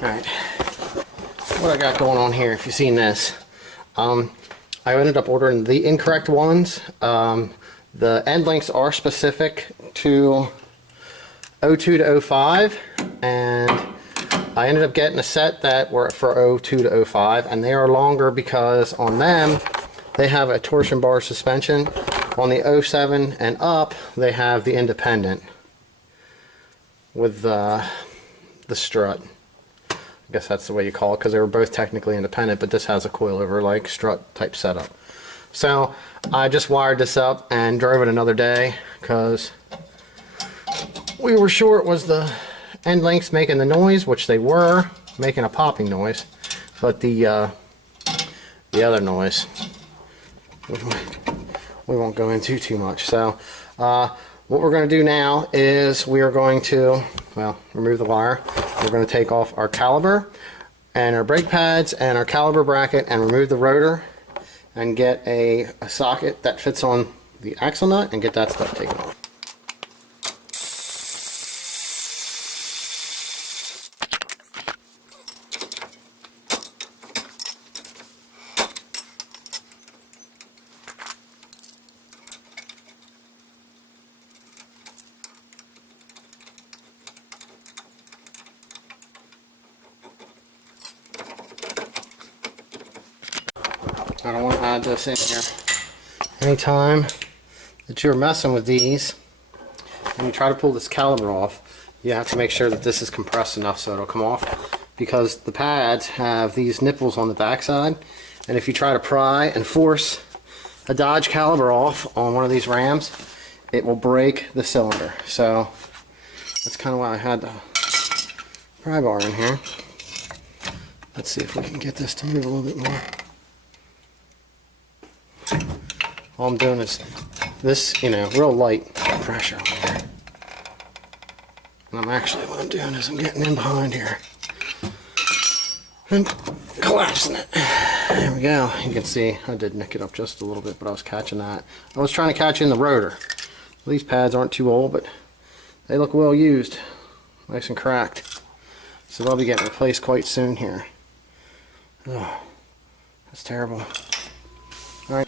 Alright, what I got going on here, if you've seen this, I ended up ordering the incorrect ones. The end links are specific to 02 to 05, and I ended up getting a set that were for 02 to 05, and they are longer because on them they have a torsion bar suspension. On the 07 and up, they have the independent with the strut. I guess that's the way you call it, because they were both technically independent, but this has a coilover like strut type setup. So I just wired this up and drove it another day because we were sure it was the end links making the noise, which they were making a popping noise, but the other noise we won't go into too much. So what we're going to do now is we are going to, well, remove the wire. We're going to take off our caliper and our brake pads and our caliper bracket and remove the rotor and get a socket that fits on the axle nut and get that stuff taken off. I don't want to add this in here. Anytime that you're messing with these and you try to pull this caliper off, you have to make sure that this is compressed enough so it'll come off, because the pads have these nipples on the backside, and if you try to pry and force a Dodge caliper off on one of these rams, it will break the cylinder. So that's kind of why I had the pry bar in here. Let's see if we can get this to move a little bit more. All I'm doing is this, real light pressure on here. And what I'm doing is I'm getting in behind here and collapsing it. There we go. You can see I did nick it up just a little bit, but I was catching that. I was trying to catch in the rotor. These pads aren't too old, but they look well used. Nice and cracked. So they'll be getting replaced quite soon here. Oh, that's terrible. All right.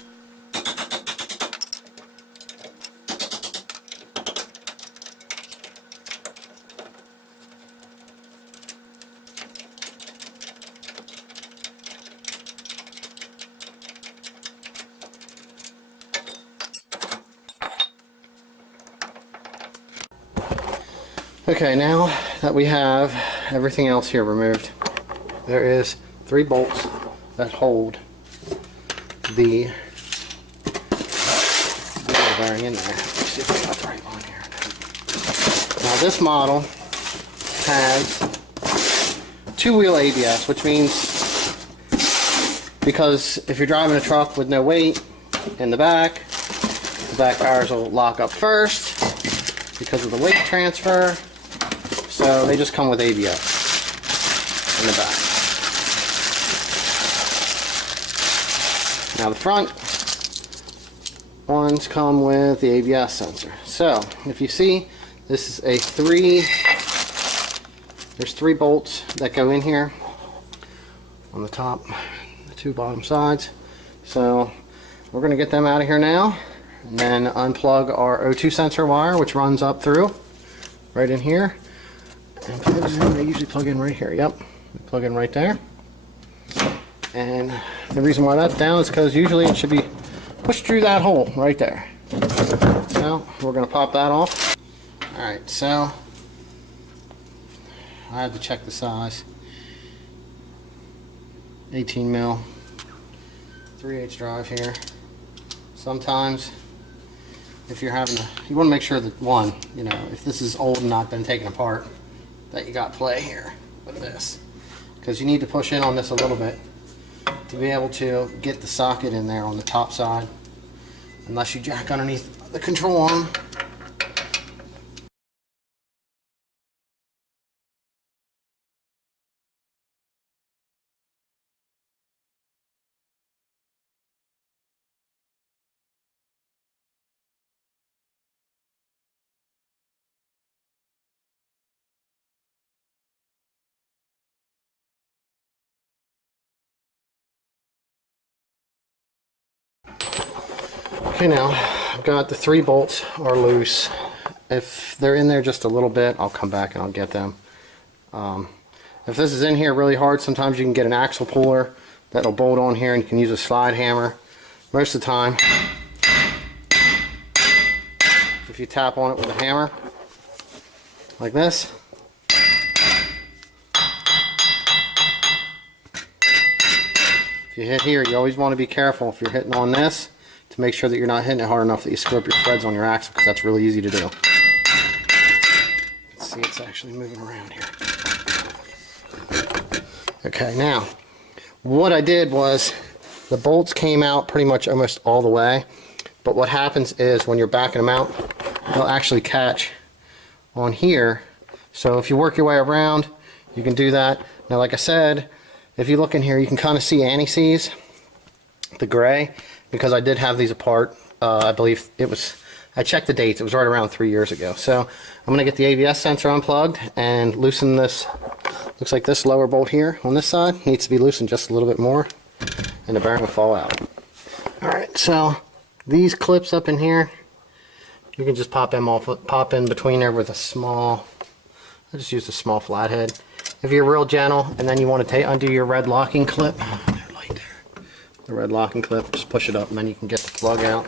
Okay, now that we have everything else here removed, there is 3 bolts that hold the bearing in there. Let's see if I got the right one here. Now this model has 2-wheel ABS, which means, because if you're driving a truck with no weight in the back tires will lock up first because of the weight transfer. So they just come with ABS in the back. Now the front ones come with the ABS sensor. So if you see, this is a there's 3 bolts that go in here on the top, the 2 bottom sides. So we're going to get them out of here now and then unplug our O2 sensor wire, which runs up through right in here. And plugs in, they usually plug in right here. Yep, they plug in right there. And the reason why that's down is because usually it should be pushed through that hole right there. So we're going to pop that off. Alright, so I had to check the size. 18 mil, 3/8 drive here. Sometimes if you're having you want to make sure that if this is old and not been taken apart, that you got play here with this, because you need to push in on this a little bit to be able to get the socket in there on the top side, unless you jack underneath the control arm. Okay, now I've got the 3 bolts are loose. If they're in there just a little bit, I'll come back and I'll get them. If this is in here really hard, sometimes you can get an axle puller that'll bolt on here, and you can use a slide hammer. Most of the time, if you tap on it with a hammer like this, if you hit here, you always want to be careful if you're hitting on this to make sure that you're not hitting it hard enough that you screw up your threads on your axle, because that's really easy to do. Let's see, it's actually moving around here. Okay, now what I did was the bolts came out pretty much almost all the way, but what happens is when you're backing them out, they'll actually catch on here. So if you work your way around, you can do that. Now, like I said, if you look in here, you can kind of see anti-seize, the gray, because I did have these apart. I believe it was, I checked the dates, it was right around 3 years ago. So I'm going to get the ABS sensor unplugged and loosen this. Looks like this lower bolt here on this side needs to be loosened just a little bit more, and the bearing will fall out. Alright, so these clips up in here, you can just pop them off, pop in between there with a small, I just used a small flathead. If you're real gentle and then you want to undo your red locking clip, the red locking clip, just push it up and then you can get the plug out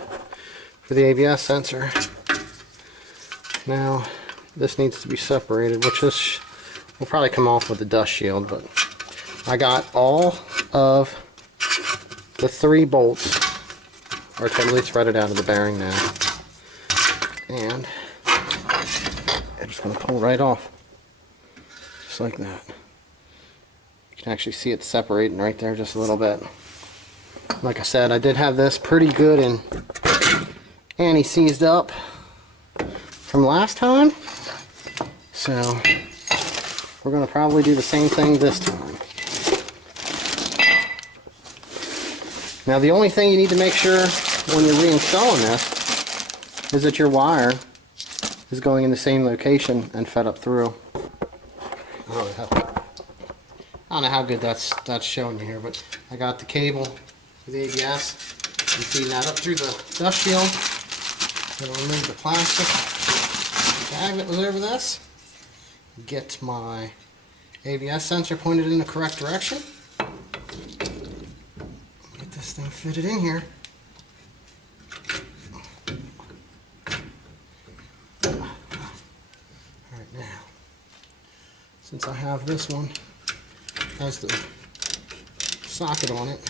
for the ABS sensor. Now this needs to be separated, which is will probably come off with the dust shield, but I got all of the 3 bolts are totally threaded out of the bearing now, and I'm just going to pull right off just like that. You can actually see it separating right there just a little bit. Like I said, I did have this pretty good and anti-seized up from last time, so we're going to probably do the same thing this time. Now, the only thing you need to make sure when you're reinstalling this is that your wire is going in the same location and fed up through. I don't know how good that's showing you here, but I got the cable for the ABS. I'm feeding that up through the dust shield. Gonna remove the plastic bag that was over this. Get my ABS sensor pointed in the correct direction. Get this thing fitted in here. Alright, now, since I have this one, has the socket on it,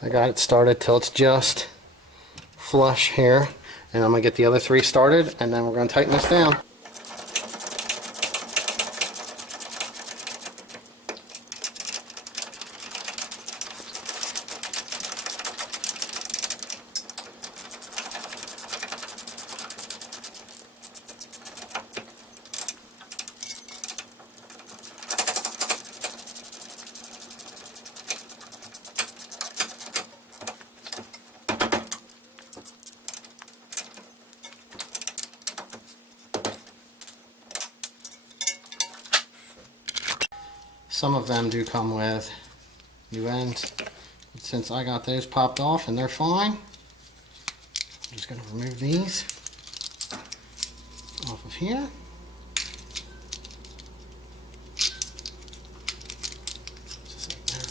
I got it started till it's just flush here, and I'm going to get the other 3 started, and then we're going to tighten this down. Some of them do come with new ends, but since I got those popped off and they're fine, I'm just going to remove these off of here. Just like that.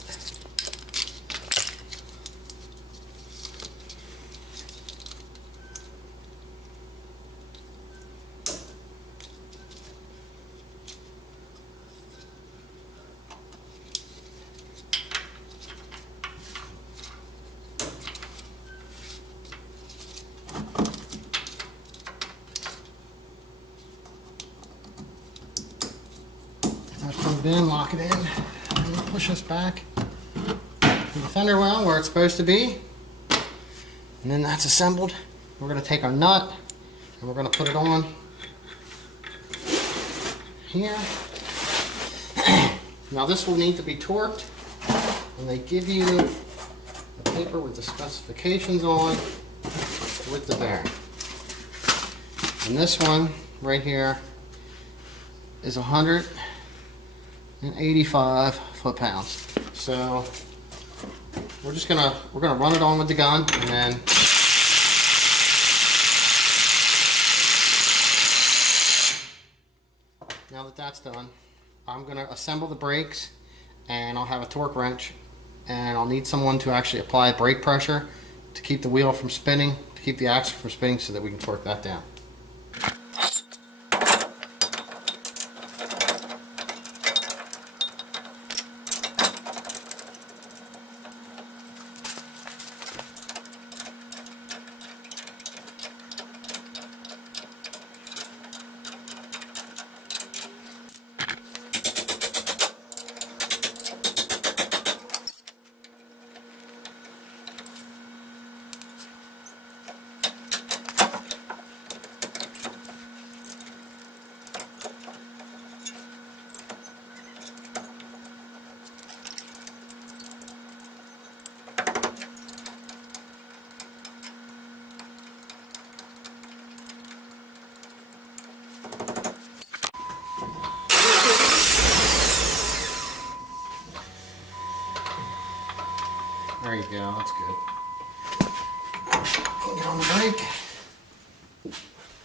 Plug it in, lock it in, and we'll push this back to the fender well where it's supposed to be. And then that's assembled. We're going to take our nut and we're going to put it on here. Now this will need to be torqued and they give you a paper with the specifications on with the bearing. And this one right here is 185 foot-pounds. So we're gonna run it on with the gun, and then now that that's done, I'm gonna assemble the brakes, and I'll have a torque wrench, and I'll need someone to actually apply brake pressure to keep the wheel from spinning, to keep the axle from spinning, so that we can torque that down. There you go, that's good. Get on the brake.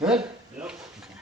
Good? Yep. Okay.